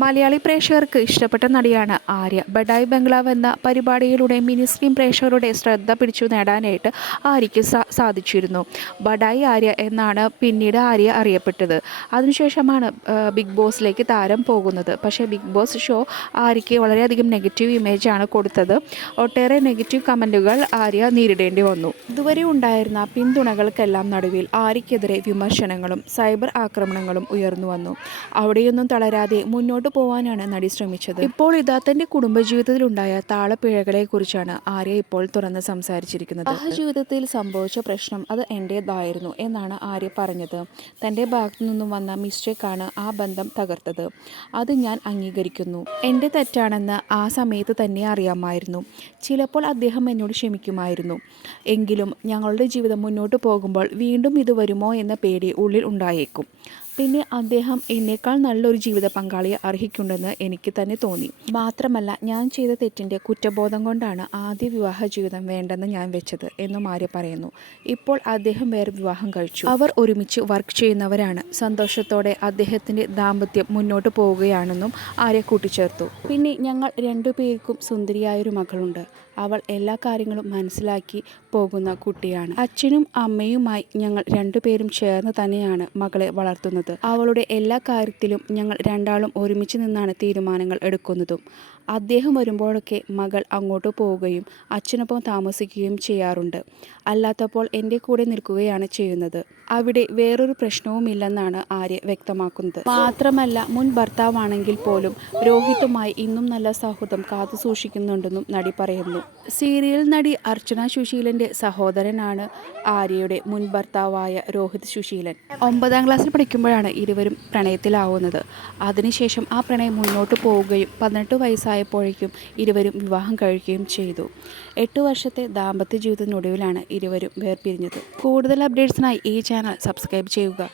മലയാളി പ്രേക്ഷകർക്ക് ഇഷ്ടപ്പെട്ട നടിയാണ് ആര്യ. ബഡായി ബംഗ്ലാവ് എന്ന പരിപാടിയിലൂടെ മിനി സ്ക്രീൻ പ്രേക്ഷകരുടെ ശ്രദ്ധ പിടിച്ചു നേടാനായിട്ട് ആര്യയ്ക്ക് സാധിച്ചിരുന്നു. ബഡായി ആര്യ എന്നാണ് പിന്നീട് ആര്യ അറിയപ്പെട്ടത്. അതിനുശേഷമാണ് ബിഗ് ബോസിലേക്ക് താരം പോകുന്നത്. പക്ഷേ ബിഗ് ബോസ് ഷോ ആര്യയ്ക്ക് വളരെയധികം നെഗറ്റീവ് ഇമേജാണ് കൊടുത്തത്. ഒട്ടേറെ നെഗറ്റീവ് കമൻറ്റുകൾ ആര്യ നേരിടേണ്ടി വന്നു. ഇതുവരെ ഉണ്ടായിരുന്ന പിന്തുണകൾക്കെല്ലാം നടുവിൽ ആര്യയ്ക്കെതിരെ വിമർശനങ്ങളും സൈബർ ആക്രമണങ്ങളും ഉയർന്നു വന്നു. അവിടെയൊന്നും തളരാതെ മുന്നോട്ട് പോവാനാണ് നടി ശ്രമിച്ചത്. ഇപ്പോൾ ഇതാ തന്റെ കുടുംബജീവിതത്തിലുണ്ടായ താളപ്പിഴകളെ കുറിച്ചാണ് ആര്യ ഇപ്പോൾ തുറന്ന് സംസാരിച്ചിരിക്കുന്നത്. ജീവിതത്തിൽ സംഭവിച്ച പ്രശ്നം അത് എന്റേതായിരുന്നു എന്നാണ് ആര്യ പറഞ്ഞത്. തന്റെ ഭാഗത്തു നിന്നും വന്ന മിസ്റ്റേക്കാണ് ആ ബന്ധം തകർത്തത്. അത് ഞാൻ അംഗീകരിക്കുന്നു. എന്റെ തെറ്റാണെന്ന് ആ സമയത്ത് തന്നെ അറിയാമായിരുന്നു. ചിലപ്പോൾ അദ്ദേഹം എന്നോട് ക്ഷമിക്കുമായിരുന്നു. എങ്കിലും ഞങ്ങളുടെ ജീവിതം മുന്നോട്ട് പോകുമ്പോൾ വീണ്ടും ഇത് വരുമോ എന്ന പേടി ഉള്ളിൽ ഉണ്ടായേക്കും. പിന്നെ അദ്ദേഹം എന്നേക്കാൾ നല്ലൊരു ജീവിത പങ്കാളിയെ അർഹിക്കുന്നുണ്ടെന്ന് എനിക്ക് തന്നെ തോന്നി. മാത്രമല്ല ഞാൻ ചെയ്ത തെറ്റിൻ്റെ കുറ്റബോധം കൊണ്ടാണ് ആദ്യ വിവാഹ ജീവിതം വേണ്ടെന്ന് ഞാൻ വെച്ചത് എന്നും ആര്യ പറയുന്നു. ഇപ്പോൾ അദ്ദേഹം വേറെ വിവാഹം കഴിച്ചു. അവർ ഒരുമിച്ച് വർക്ക് ചെയ്യുന്നവരാണ്. സന്തോഷത്തോടെ അദ്ദേഹത്തിൻ്റെ ദാമ്പത്യം മുന്നോട്ട് പോവുകയാണെന്നും ആര്യ കൂട്ടിച്ചേർത്തു. പിന്നെ ഞങ്ങൾ രണ്ടുപേർക്കും സുന്ദരിയായൊരു മകളുണ്ട്. അവൾ എല്ലാ കാര്യങ്ങളും മനസ്സിലാക്കി പോകുന്ന കുട്ടിയാണ്. അച്ഛനും അമ്മയുമായി ഞങ്ങൾ രണ്ടുപേരും ചേർന്ന് തന്നെയാണ് മകളെ വളർത്തുന്നത്. അവളുടെ എല്ലാ കാര്യത്തിലും ഞങ്ങൾ രണ്ടാളും ഒരുമിച്ച് നിന്നാണ് തീരുമാനങ്ങൾ എടുക്കുന്നതും. അദ്ദേഹം വരുമ്പോഴൊക്കെ മകൾ അങ്ങോട്ട് പോവുകയും അച്ഛനൊപ്പം താമസിക്കുകയും ചെയ്യാറുണ്ട്. അല്ലാത്തപ്പോൾ എൻ്റെ കൂടെ നിൽക്കുകയാണ് ചെയ്യുന്നത്. അവിടെ വേറൊരു പ്രശ്നവുമില്ലെന്നാണ് ആര്യ വ്യക്തമാക്കുന്നത്. മാത്രമല്ല മുൻ ഭർത്താവാണെങ്കിൽ പോലും രോഹിത്തുമായി ഇന്നും നല്ല സൗഹൃദം കാത്തു സൂക്ഷിക്കുന്നുണ്ടെന്നും നടി പറയുന്നു. സീരിയൽ നടി അർച്ചന സുശീലൻ്റെ സഹോദരനാണ് ആര്യയുടെ മുൻ ഭർത്താവായ രോഹിത് സുശീലൻ. 9ാം ക്ലാസ്സിൽ പഠിക്കുമ്പോഴാണ് ഇരുവരും പ്രണയത്തിലാവുന്നത്. അതിനുശേഷം ആ പ്രണയം മുന്നോട്ട് പോവുകയും 18 വയസ്സായപ്പോഴേക്കും ഇരുവരും വിവാഹം കഴിക്കുകയും ചെയ്തു. 8 വർഷത്തെ ദാമ്പത്യ ജീവിതത്തിനൊടുവിലാണ് ഇരുവരും വേർപിരിഞ്ഞത്. കൂടുതൽ അപ്ഡേറ്റ്സിനായി ഈ ചാനൽ സബ്സ്ക്രൈബ് ചെയ്യുക.